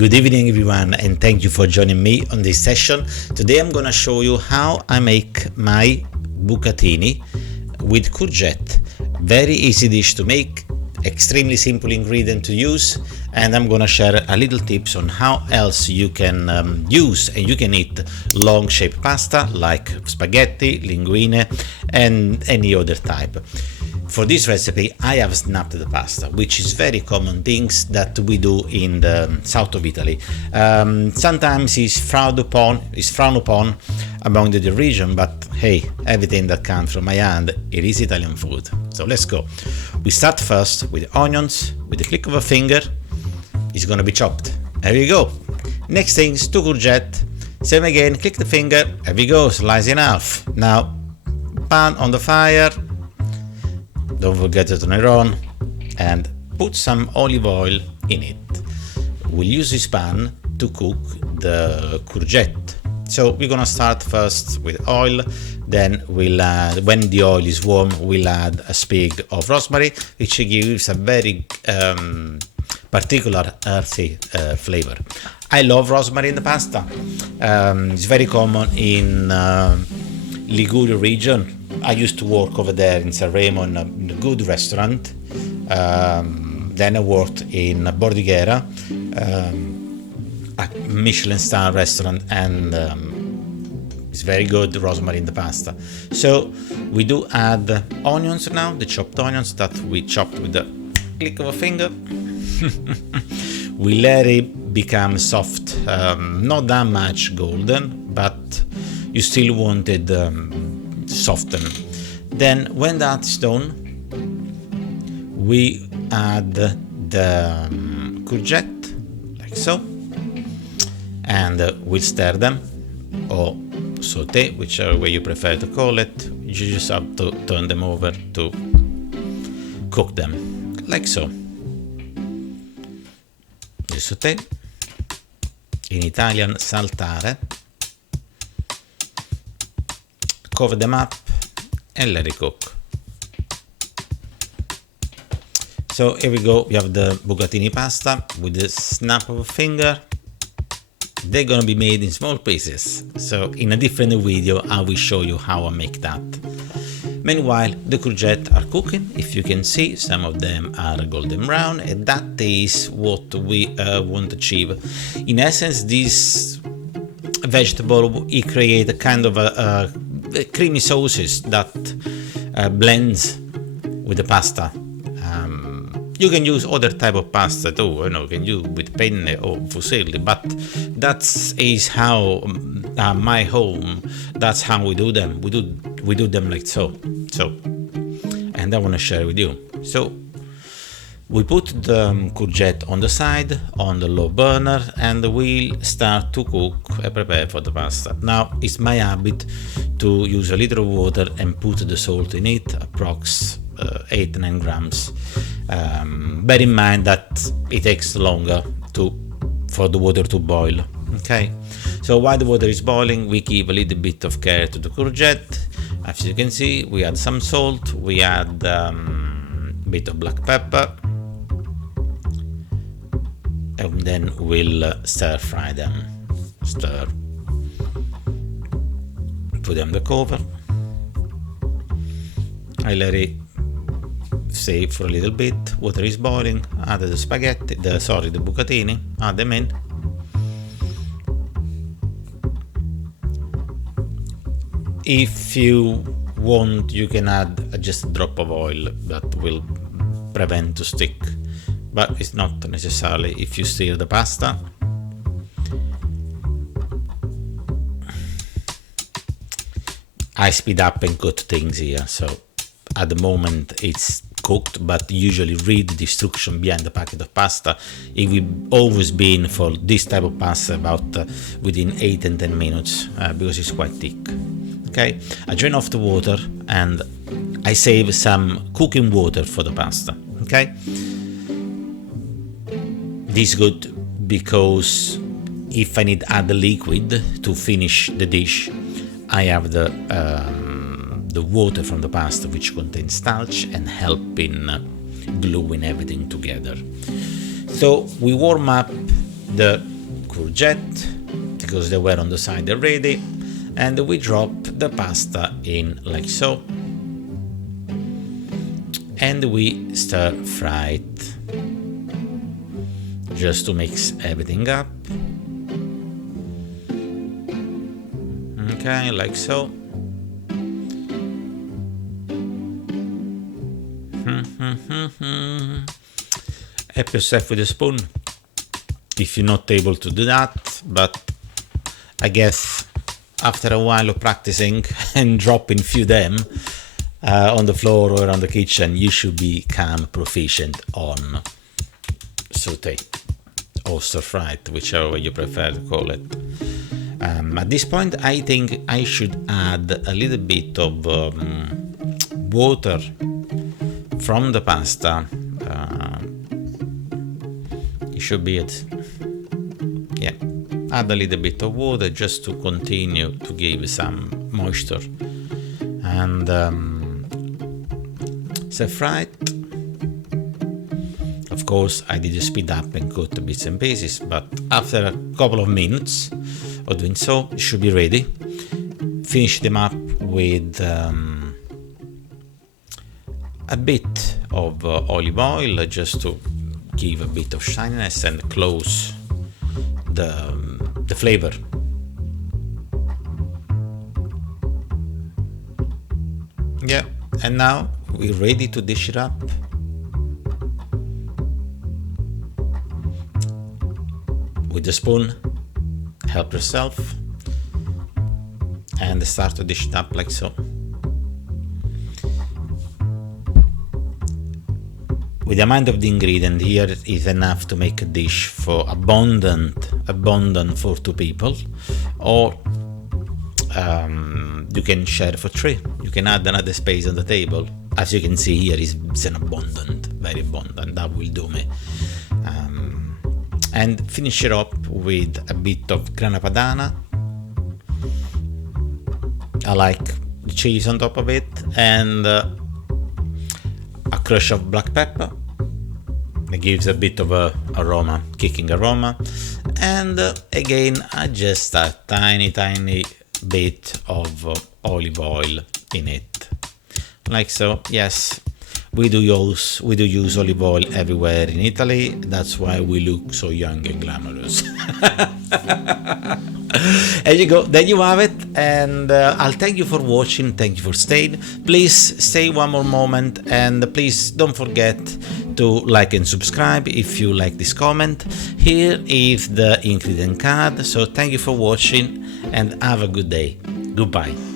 Good evening everyone, and thank you for joining me on this session. Today I'm gonna show you how I make my bucatini with courgette. Very easy dish to make, extremely simple ingredient to use, and I'm gonna share a little tips on how else you can use and you can eat long shaped pasta like spaghetti, linguine and any other type. For this recipe I have snapped the pasta, which is very common things that we do in the south of Italy. Sometimes it's frowned upon among the region, but hey, everything that comes from my hand, it is Italian food. So let's go. We start first with the onions. With the click of a finger, it's gonna be chopped. There we go. Next thing is two courgette. Same again, click the finger. There we go, slice in half. Now, pan on the fire. Don't forget to turn it on and put some olive oil in it. We'll use this pan to cook the courgette. So we're gonna start first with oil, then we'll add, when the oil is warm, we'll add a sprig of rosemary, which gives a very particular earthy flavor. I love rosemary in the pasta. It's very common in Liguria region. I used to work over there in Sanremo in a good restaurant. Then I worked in Bordighera, a Michelin star restaurant, and it's very good rosemary in the pasta. So we do add onions now, the chopped onions that we chopped with the click of a finger. We let it become soft, not that much golden, but you still want it soften. Then when that's done, we add the courgette like so, and we'll stir them or saute, whichever way you prefer to call it. You just have to turn them over to cook them like so. Il saute, in Italian saltare. Cover them up and let it cook. So here we go, we have the bucatini pasta with the snap of a finger. They're gonna be made in small pieces, so in a different video I will show you how I make that. Meanwhile, the courgette are cooking. If you can see, some of them are golden brown, and that is what we want to achieve. In essence, this vegetable, it creates a kind of a creamy sauces that blends with the pasta. You can use other type of pasta too, you can use with penne or fusilli, but that is how my home, that's how we do them. We do them like so, and I want to share with you. So we put the courgette on the side, on the low burner, and we'll start to cook and prepare for the pasta. Now, it's my habit to use a liter of water and put the salt in it, approx 8-9 grams. Bear in mind that it takes longer for the water to boil. Okay, so while the water is boiling, we give a little bit of care to the courgette. As you can see, we add some salt, we add a bit of black pepper, and then we'll stir fry them. Put them the cover. I let it stay for a little bit. Water is boiling. Add the spaghetti, the bucatini. Add them in. If you want, you can add just a drop of oil that will prevent to stick, but it's not necessarily if you stir the pasta. I speed up and cut things here, so at the moment it's cooked, but usually read the instruction behind the packet of pasta. It will always be for this type of pasta about within 8 and 10 minutes because it's quite thick. Okay, I drain off the water and I save some cooking water for the pasta. Okay, this is good because if I need add the liquid to finish the dish, I have the water from the pasta, which contains starch and help in gluing everything together. So we warm up the courgette because they were on the side already, and we drop the pasta in like so, and we stir fry it just to mix everything up. Okay, like so. Help yourself with a spoon if you're not able to do that, but I guess after a while of practicing and dropping few them on the floor or on the kitchen, you should become proficient on saute or stir fried, whichever way you prefer to call it. At this point, I think I should add a little bit of water from the pasta. It should be it. Yeah, add a little bit of water just to continue to give some moisture, and stir fry it. Of course, I did speed up and cut the bits and pieces, but after a couple of minutes of doing so, it should be ready. Finish them up with a bit of olive oil just to give a bit of shininess and close the flavor. Yeah, and now we're ready to dish it up. With the spoon, help yourself, and start to dish it up like so. With the amount of the ingredient here is enough to make a dish for abundant for 2 people, or you can share for 3. You can add another space on the table. As you can see here, it's an abundant, very abundant. That will do me. And finish it up with a bit of grana padano. I like the cheese on top of it, and a crush of black pepper. It gives a bit of a aroma, kicking aroma, and again just a tiny bit of olive oil in it, like so. Yes, we do use olive oil everywhere in Italy. That's why we look so young and glamorous. There you go, there you have it, and I'll thank you for watching, thank you for staying. Please stay one more moment, and please don't forget to like and subscribe if you like this comment. Here is the ingredient card, so thank you for watching and have a good day. Goodbye.